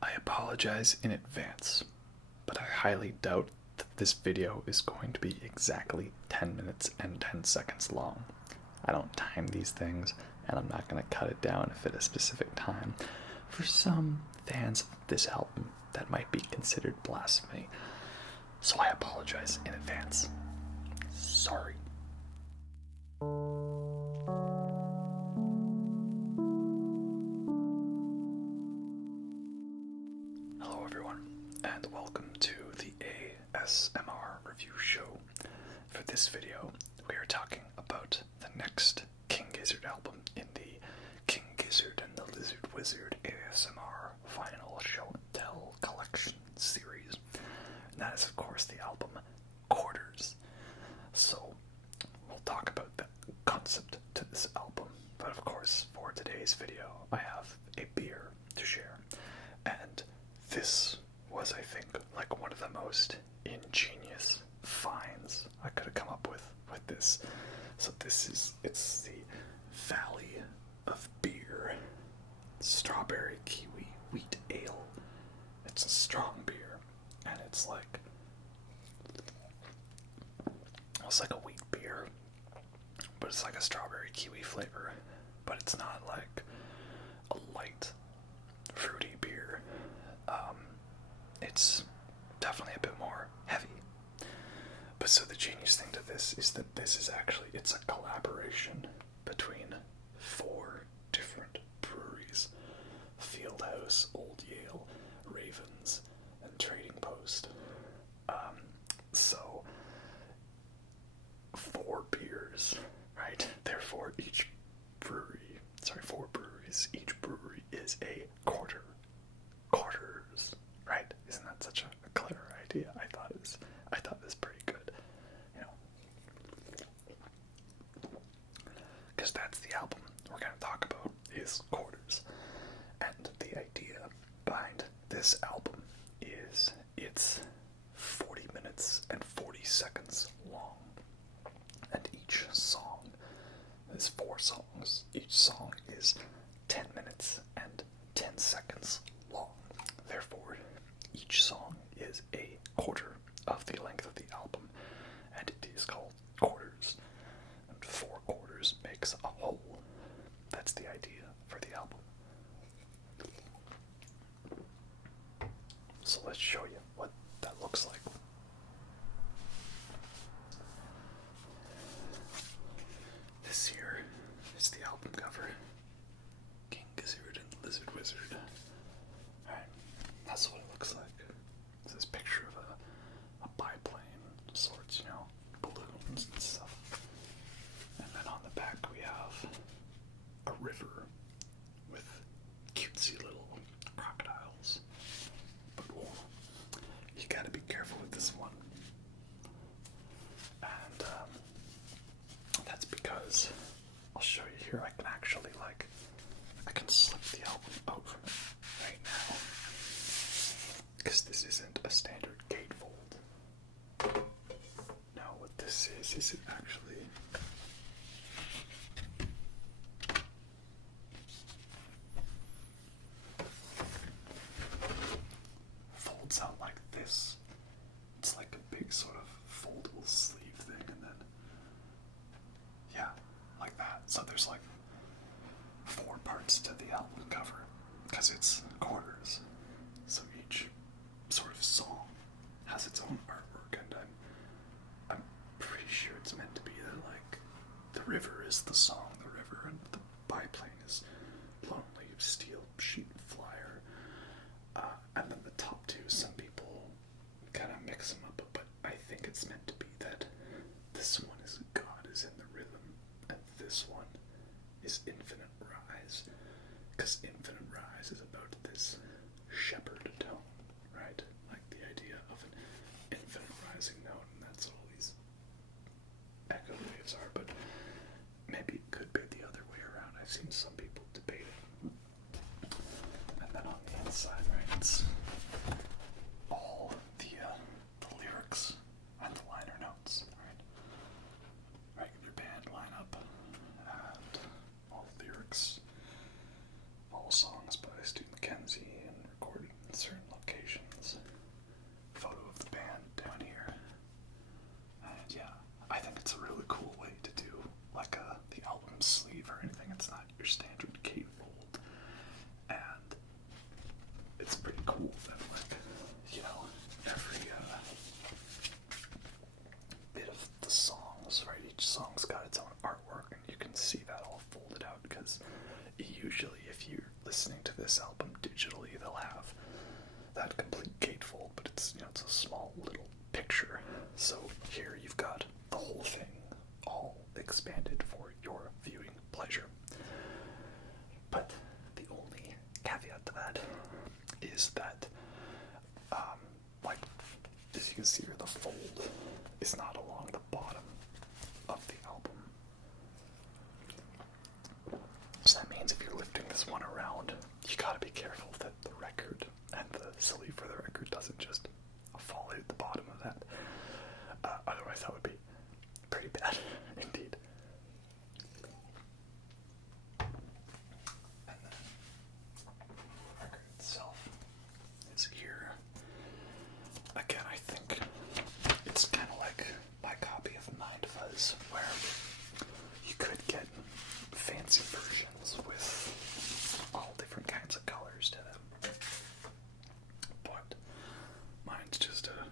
I apologize in advance, but I highly doubt that this video is going to be exactly 10 minutes and 10 seconds long. I don't time these things, and I'm not going to cut it down if at a specific time. For some fans of this album, that might be considered blasphemy, so I apologize in advance. Sorry. Hello everyone, and welcome to the ASMR review show. For this video, we are talking about the next King Gizzard album in the King Gizzard and the Lizard Wizard ASMR Final Show and Tell Collection series. And that is, of course, the album Quarters. So, we'll talk about the concept to this album. But of course, for today's video, I have a beer to share. And this was, I think, like one of the most ingenious finds I could have come up with this. So it's the Valley of Beer Strawberry Kiwi Wheat Ale. It's a strong beer, and it's like a wheat beer, but it's like a strawberry kiwi flavor, but it's not like a light fruity beer. It's definitely a bit more heavy. But so the genius thing to this is that it's a collaboration between 4 different breweries: Fieldhouse, Old Yale, Ravens, and Trading Post. So 4 beers, right? Therefore, 4 breweries. Each brewery is a quarters, right? Isn't that such a clever idea? I thought it was pretty good, you know. Because that's the album we're going to talk about, is Quarters. And the idea behind this album is it's 40 minutes and 40 seconds long. And each song, there's 4 songs, each song is 10 minutes and 10 seconds long. Therefore, each song is a quarter of the length of the album, and it is called Quarters. And 4 quarters makes a whole. That's the idea for the album. So let's show you what that looks like. This here is the album cover. King Gizzard and Lizard Wizard. Alright, that's what it looks like. It's this picture of a biplane of sorts, balloons and stuff. And then on the back we have a river with cutesy little crocodiles. But you gotta be careful with this one. And that's because I'll show you here. I can slip the album out from it right now, because this isn't a standard gatefold. No, what this is it actually folds out like this. It's like a big sort of foldable sleeve thing, and then like that. So there's like 4 parts to the album cover, because it's quarters. So each sort of song has its own artwork, and I'm pretty sure it's meant to be that like the river is the song, the river, and the biplane is Lonely Steel Sheet Flyer. And then the top 2, some people kind of mix them up, but I think it's meant to be that this one is God is in the rhythm, and this one is Infinite Rise, because Infinite Rise is about this shepherd tone, right? Like the idea of an infinite rising note, and that's what all these echo waves are, but maybe it could be the other way around. I've seen some people debate it. And then on the inside, right, it's all the lyrics and the liner notes, right? Regular band lineup and all the lyrics, all songs by Stu McKenzie and recorded and that complete gatefold, but it's, it's a small little picture. So here you've got the whole thing all expanded for your viewing pleasure. But the only caveat to that is that, like, as you can see here, the fold is not along the bottom of the album. So that means if you're lifting this one around, you gotta be careful that the record and the sleeve for the record doesn't just fall at the bottom of that. Otherwise that would be pretty bad indeed. And then the record itself is here. Again, I think it's kind of like my copy of Mind Fuzz, where you could get fancy versions with all different kinds of colors to them. But mine's just a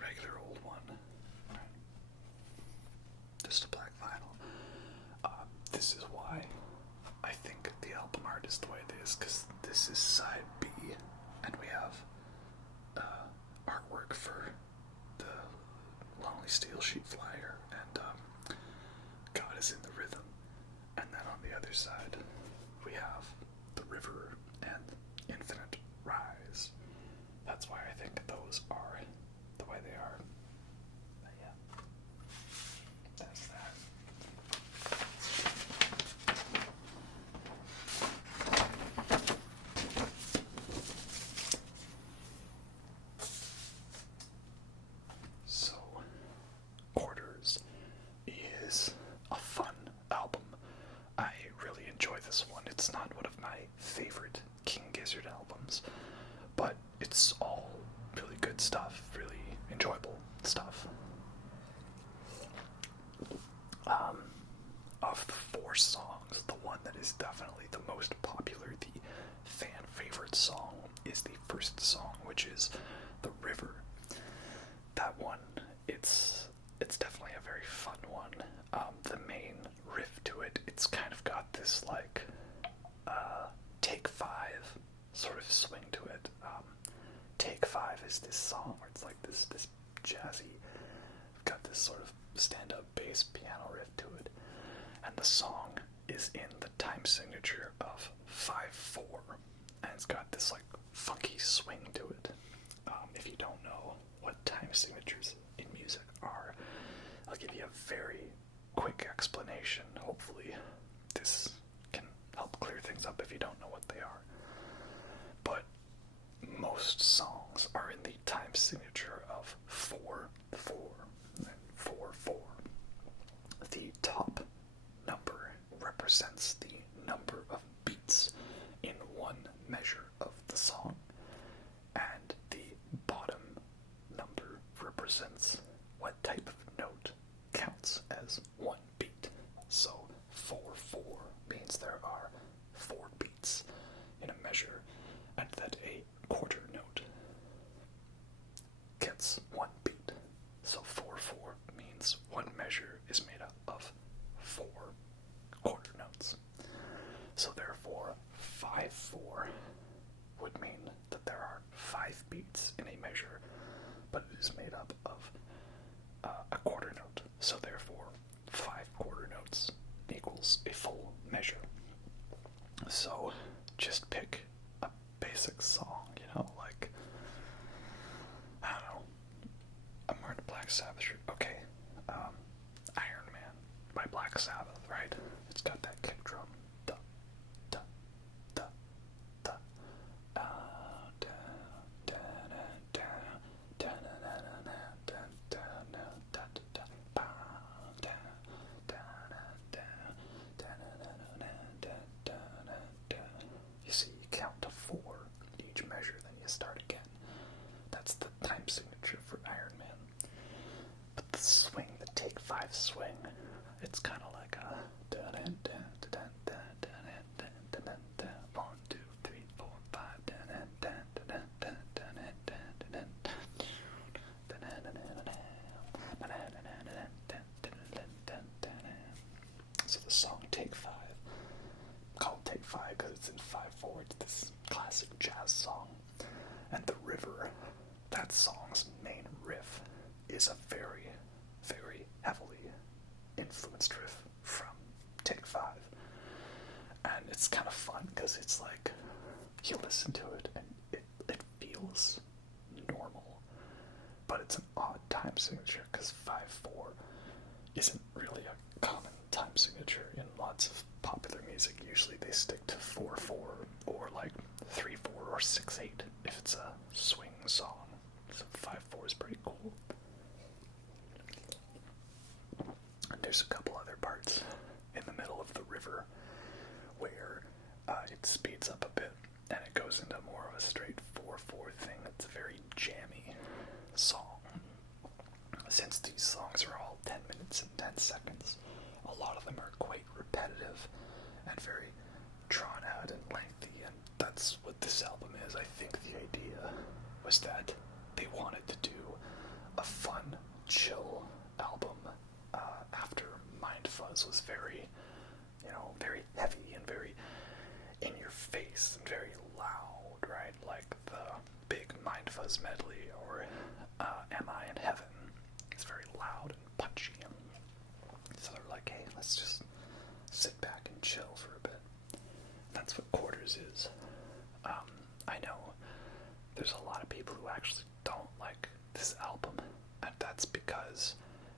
regular old one. Just a black vinyl. This is why I think the album art is the way it is, because this is side B, and we have artwork for the Lonely Steel Sheep Flyer and God Is in the Rhythm. And then on the other side, we have The River and Infinite Rise. That's why I think those are the way they are. But yeah, that's that. So, Quarters is a fun album. I really enjoy this one. It's not one of my favorite King Gizzard albums, but it's all really good stuff, really enjoyable stuff. Of the 4 songs, the one that is definitely the most popular, the fan favorite song, is the first song, which is The River. That one, it's definitely a very fun one. The main riff to it, it's kind of got this like Take 5 sort of swing to it. Take 5 is this song where it's like this jazzy, got this sort of stand-up bass piano riff to it, and the song is in the time signature of 5/4, and it's got this like funky swing to it. If you don't know what time signatures in music are, I'll give you a very quick explanation. Hopefully this can help clear things up if you don't know what they are. But most songs are in the time signature of 4/4 and 4/4. The top number represents the number of beats in one measure of the song, and the bottom number represents what type of note counts as one beat. So 4/4 means there are 4 beats in a measure, and that a quarter note gets 1 beat. So 4/4 means one measure is made up of 4 quarter notes. So therefore 5/4 would mean that there are 5 beats in a measure, but it is made up of a quarter note. So therefore 5 quarter notes equals a full measure. So just pick a basic song, like, I don't know, I'm wearing a Black Sabbath shirt. Okay, Iron Man by Black Sabbath, right? It's got that kick drum. Da, da, da, da. Da, da, da, da, da, da, da, da, da, da, da, da, da, ba, da, da, da, da, da, da, da, da, da. You see, you count to 4 each measure, then you start again. That's the time signature for Iron Man. But the swing, the Take 5 swing, it's kind of like a because it's like you listen to it and it feels normal, but it's an odd time signature because 5/4 isn't really a common time signature in lots of popular music. Usually they stick to 4/4 or like 3/4 or 6/8 if it's a swing song. So 5/4 is pretty cool. And there's a couple other parts in the middle of the river where it speeds up a bit and it goes into more of a straight 4/4 thing. It's a very jammy song. Since these songs are all 10 minutes and 10 seconds, a lot of them are quite repetitive and very drawn out and lengthy, and that's what this album is. I think the idea was that they wanted to do a fun, chill album after Mind Fuzz was very, very heavy and very in your face and very loud, right? Like the big Mind Fuzz medley or Am I in Heaven? It's very loud and punchy, and so they're like, hey, let's just sit back and chill for a bit. And that's what Quarters is. I know there's a lot of people who actually don't like this album, and that's because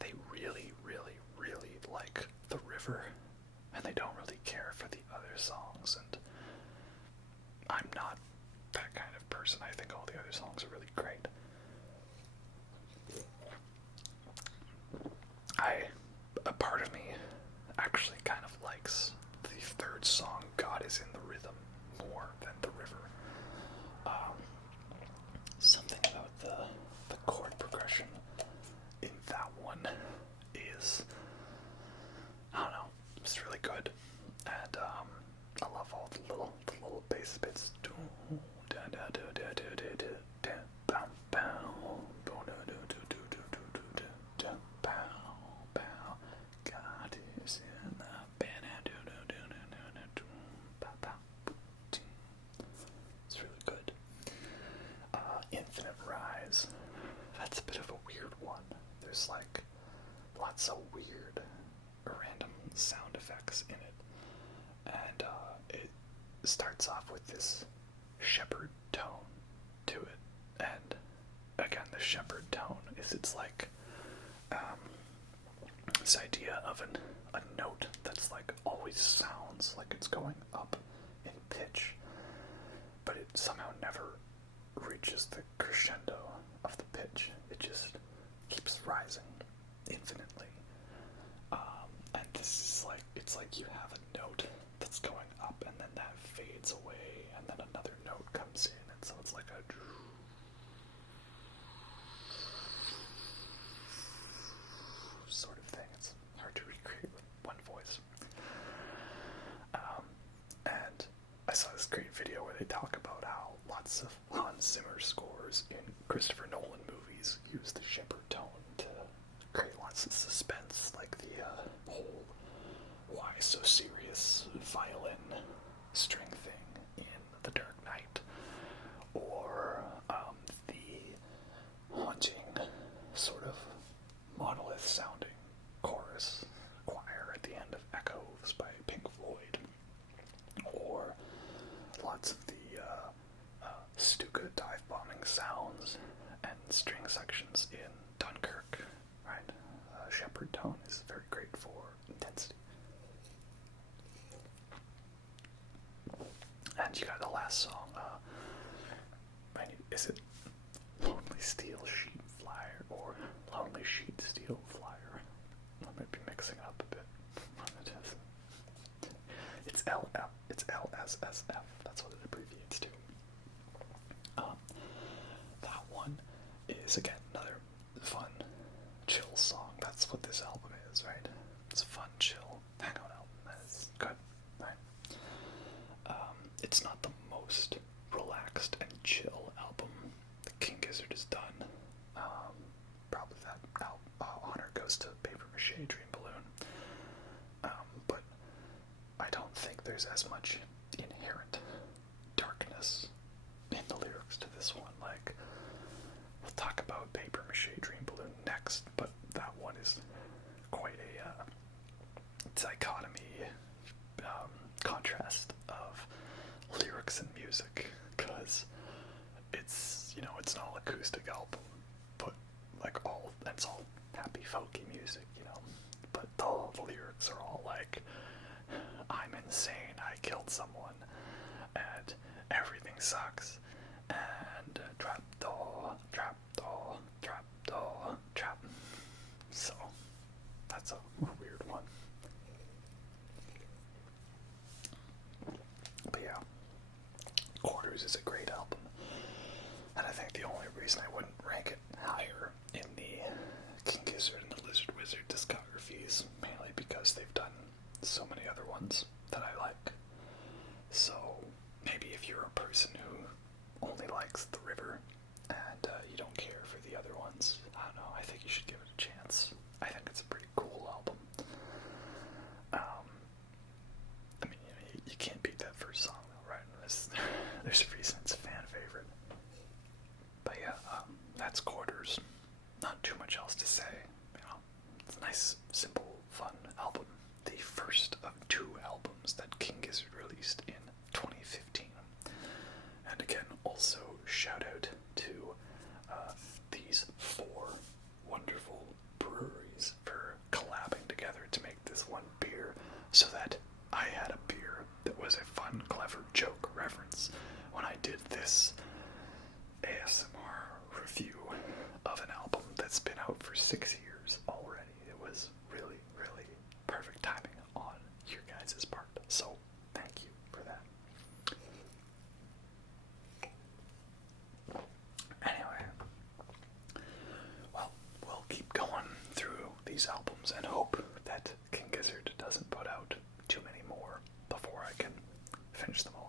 they really, really, really like The River, and they don't really care for the other songs, and I'm not that kind of person. I think all the other songs are really great. A part of me actually kind of likes the third song, God Is in the Rhythm, more than The River. Something about the chord progression in that one is, I don't know, it's really good. And I love all the little bass bits. It's really good. Infinite Rise. That's a bit of a weird one. There's like lots of weird random sound effects in it. And it starts off with this shepherd tone to it. And again, the shepherd tone is it's like this idea of a note that's like always sounds like it's going up in pitch, but it somehow never reaches the crescendo of the pitch. It just keeps rising infinitely. And this is like, it's like you have a note that's going up and then that fades away and then another note comes in, and so it's like a sort of thing. It's hard to recreate with one voice. And I saw this great video where they talk about how lots of Hans Zimmer scores in Christopher Nolan movies use the shepherd tone to create lots of suspense, like the whole why so serious violin string thing in The Dark Knight, or the haunting sort of monolith sounding chorus choir at the end of Echoes by Pink Floyd, or lots of the Stuka dive bombing sounds and string sections in Dunkirk, right? Shepherd tone is very great for intensity. And you got the last song, is it Lonely Steel Sheet Flyer or Lonely Sheet Steel Flyer? I might be mixing up a bit. It's LSSF. That's what it abbreviates to. That one is, again, another fun, chill song. That's what this album is, right? It's a fun, chill hangout album. It's good, right? It's not the most relaxed and chill album the King Gizzard has done. Probably that honor goes to Paper Mache Dream Balloon. But I don't think there's as much inherent darkness in the lyrics to this one. Like, we'll talk about Paper acoustic album, but like it's all happy folky music, you know. But the lyrics are all like, "I'm insane, I killed someone, and everything sucks, and trapdoor, trapdoor, trapdoor, trap." So that's a weird one. But yeah, Quarters is a great album, and I think the only reason I wouldn't rank it higher in the King Gizzard and the Lizard Wizard discographies, mainly because they've done so many other ones that I like. So maybe if you're a person who only likes The River and you don't care for the other ones, I don't know, I think you should give it a chance. I think it's a pretty cool album. I mean, you can't beat that first song, though, right? There's a reason it's a fan favorite. But yeah, that's Quarters. Not too much else to say. You know, it's a nice, simple, fun album. The first of 2 albums that King Gizzard released in 2015. And again, also shout out to these 4 wonderful breweries for collabing together to make this one beer, so that I had a beer that was a fun, clever joke reference when I did this ASMR review of an album that's been out for 6 years already. It was really, really perfect timing on your guys' part. So thank you for that. Anyway, well, we'll keep going through these albums and hope that King Gizzard doesn't put out too many more before I can finish them all.